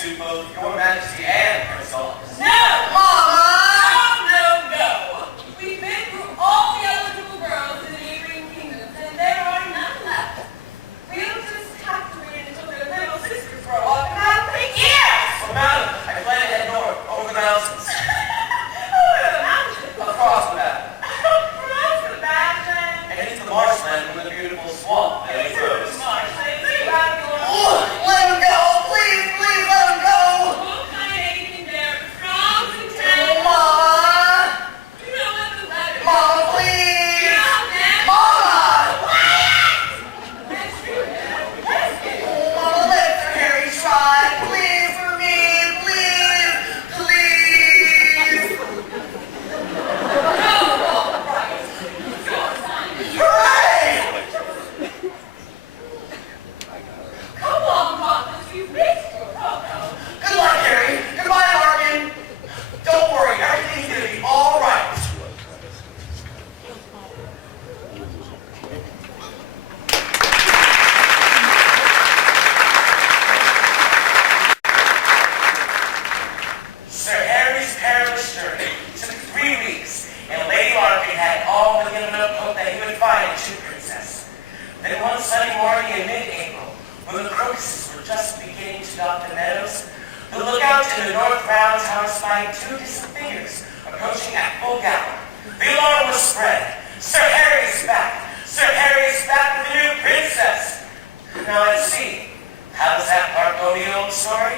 suit both your majesty and her souls. No! Mama! No. We've been through all the eligible girls in the neighboring kingdoms, and there are none left. We'll just have to wait until their little sisters grow up and have 3 years! Well, madam, I plan to head north, over the mountains. Over the mountains? Across the mountain. Across the mountains? And into the marshland with the beautiful swamp that it grows. Marshland, so you have your Let him go! Please, please let him go! We'll find anything there, frogs and tents. Mama! You know what the letter Mama, please! Yeah, man. Mama! That's true, man. That's it. Mama, let Sir Harry try. Please, for me. Please. Please. Oh, all right. You're fine. Hooray! Come on, Marcus, you missed your photo. Good luck, Harry. Goodbye, Morgan. Don't worry. Everything's going to be all right. Sir Harry's perilous journey took 3 weeks, and Lady Larkin had all but given up hope that he would find a true princess. Then one sunny morning in mid-April, when the crocuses were just beginning to dot the meadows, the lookout in the north round tower spied 2 distant figures approaching at full gallop. The alarm was spread. Sir Harry's back! Sir Harry's back with a new princess! Now let's see. How does that part go in the old story?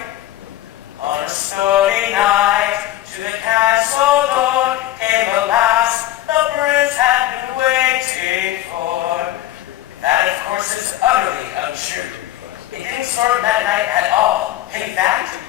On a stormy night, to the castle door came a lass the prince had been waiting for. That, of course, is utterly untrue. It didn't storm that night at all. In fact,